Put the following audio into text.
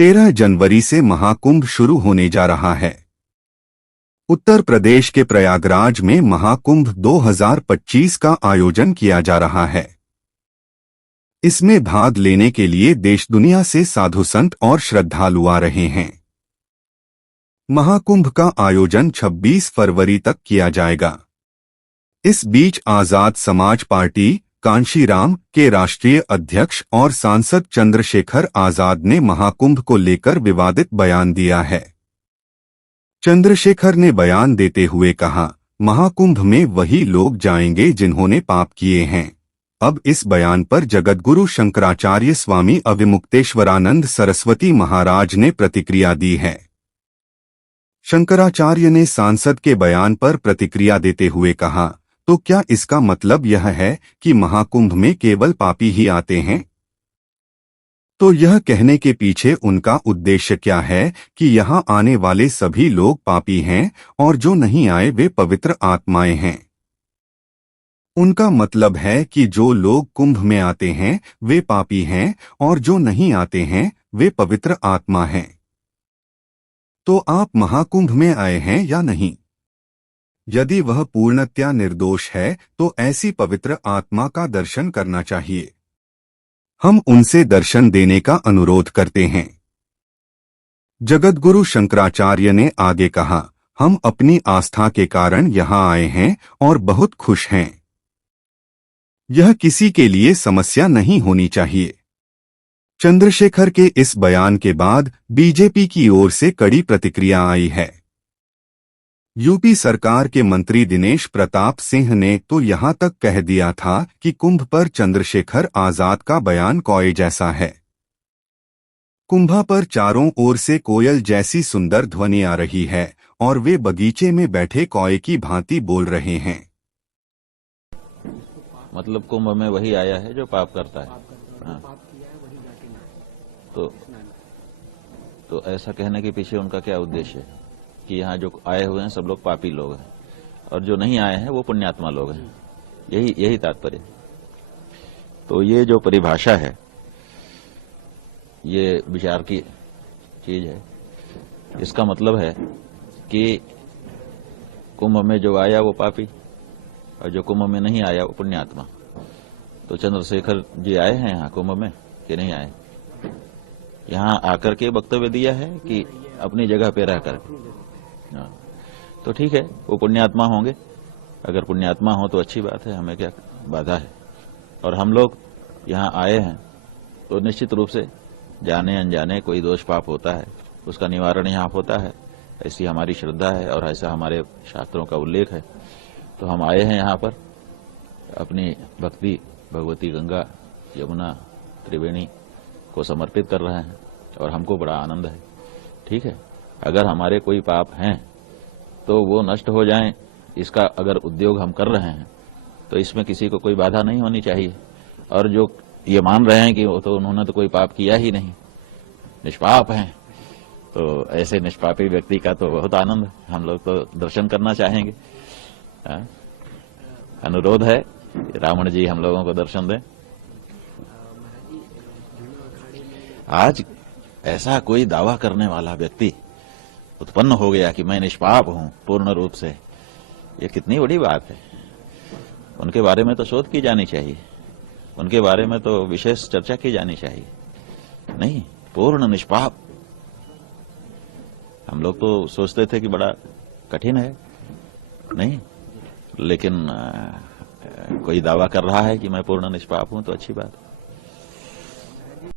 13 जनवरी से महाकुंभ शुरू होने जा रहा है। उत्तर प्रदेश के प्रयागराज में महाकुंभ 2025 का आयोजन किया जा रहा है। इसमें भाग लेने के लिए देश दुनिया से साधु संत और श्रद्धालु आ रहे हैं। महाकुंभ का आयोजन 26 फरवरी तक किया जाएगा। इस बीच आजाद समाज पार्टी कांशीराम के राष्ट्रीय अध्यक्ष और सांसद चंद्रशेखर आजाद ने महाकुंभ को लेकर विवादित बयान दिया है। चंद्रशेखर ने बयान देते हुए कहा, महाकुंभ में वही लोग जाएंगे जिन्होंने पाप किए हैं। अब इस बयान पर जगद्गुरु शंकराचार्य स्वामी अविमुक्तेश्वरानंद सरस्वती महाराज ने प्रतिक्रिया दी है। शंकराचार्य ने सांसद के बयान पर प्रतिक्रिया देते हुए कहा, तो क्या इसका मतलब यह है कि महाकुंभ में केवल पापी ही आते हैं? तो यह कहने के पीछे उनका उद्देश्य क्या है कि यहाँ आने वाले सभी लोग पापी हैं और जो नहीं आए वे पवित्र आत्माएं हैं? उनका मतलब है कि जो लोग कुंभ में आते हैं वे पापी हैं और जो नहीं आते हैं वे पवित्र आत्मा हैं। तो आप महाकुंभ में आए हैं या नहीं? यदि वह पूर्णतया निर्दोष है तो ऐसी पवित्र आत्मा का दर्शन करना चाहिए। हम उनसे दर्शन देने का अनुरोध करते हैं। जगद्गुरु शंकराचार्य ने आगे कहा, हम अपनी आस्था के कारण यहाँ आए हैं और बहुत खुश हैं। यह किसी के लिए समस्या नहीं होनी चाहिए। चंद्रशेखर के इस बयान के बाद बीजेपी की ओर से कड़ी प्रतिक्रिया आई है। यूपी सरकार के मंत्री दिनेश प्रताप सिंह ने तो यहां तक कह दिया था कि कुंभ पर चंद्रशेखर आजाद का बयान कौए जैसा है। कुंभा पर चारों ओर से कोयल जैसी सुंदर ध्वनि आ रही है और वे बगीचे में बैठे कौए की भांति बोल रहे हैं। मतलब कुंभ में वही आया है जो पाप करता है। हाँ। तो ऐसा कहने के पीछे उनका क्या उद्देश्य है कि यहाँ जो आए हुए हैं सब लोग पापी लोग हैं और जो नहीं आए हैं वो पुण्यात्मा लोग हैं, यही तात्पर्य। तो ये जो परिभाषा है ये विचार की चीज है। इसका मतलब है कि कुंभ में जो आया वो पापी और जो कुंभ में नहीं आया वो पुण्यात्मा। तो चंद्रशेखर जी आए हैं यहाँ कुंभ में कि नहीं आए? यहाँ आकर के वक्तव्य दिया है कि अपनी जगह पे रहकर? तो ठीक है, वो पुण्यात्मा होंगे। अगर पुण्यात्मा हो तो अच्छी बात है, हमें क्या बाधा है। और हम लोग यहाँ आए हैं तो निश्चित रूप से जाने अनजाने कोई दोष पाप होता है उसका निवारण यहाँ होता है, ऐसी हमारी श्रद्धा है और ऐसा हमारे शास्त्रों का उल्लेख है। तो हम आए हैं यहाँ पर अपनी भक्ति भगवती गंगा यमुना त्रिवेणी को समर्पित कर रहे हैं और हमको बड़ा आनंद है। ठीक है, अगर हमारे कोई पाप हैं तो वो नष्ट हो जाएं, इसका अगर उद्योग हम कर रहे हैं तो इसमें किसी को कोई बाधा नहीं होनी चाहिए। और जो ये मान रहे हैं कि वो तो उन्होंने तो कोई पाप किया ही नहीं, निष्पाप हैं, तो ऐसे निष्पापी व्यक्ति का तो बहुत आनंद, हम लोग तो दर्शन करना चाहेंगे। अनुरोध है रावण जी हम लोगों को दर्शन दें। आज ऐसा कोई दावा करने वाला व्यक्ति उत्पन्न हो गया कि मैं निष्पाप हूं पूर्ण रूप से, ये कितनी बड़ी बात है। उनके बारे में तो शोध की जानी चाहिए, उनके बारे में तो विशेष चर्चा की जानी चाहिए। नहीं, पूर्ण निष्पाप। हम लोग तो सोचते थे कि बड़ा कठिन है, नहीं, लेकिन कोई दावा कर रहा है कि मैं पूर्ण निष्पाप हूं तो अच्छी बात है।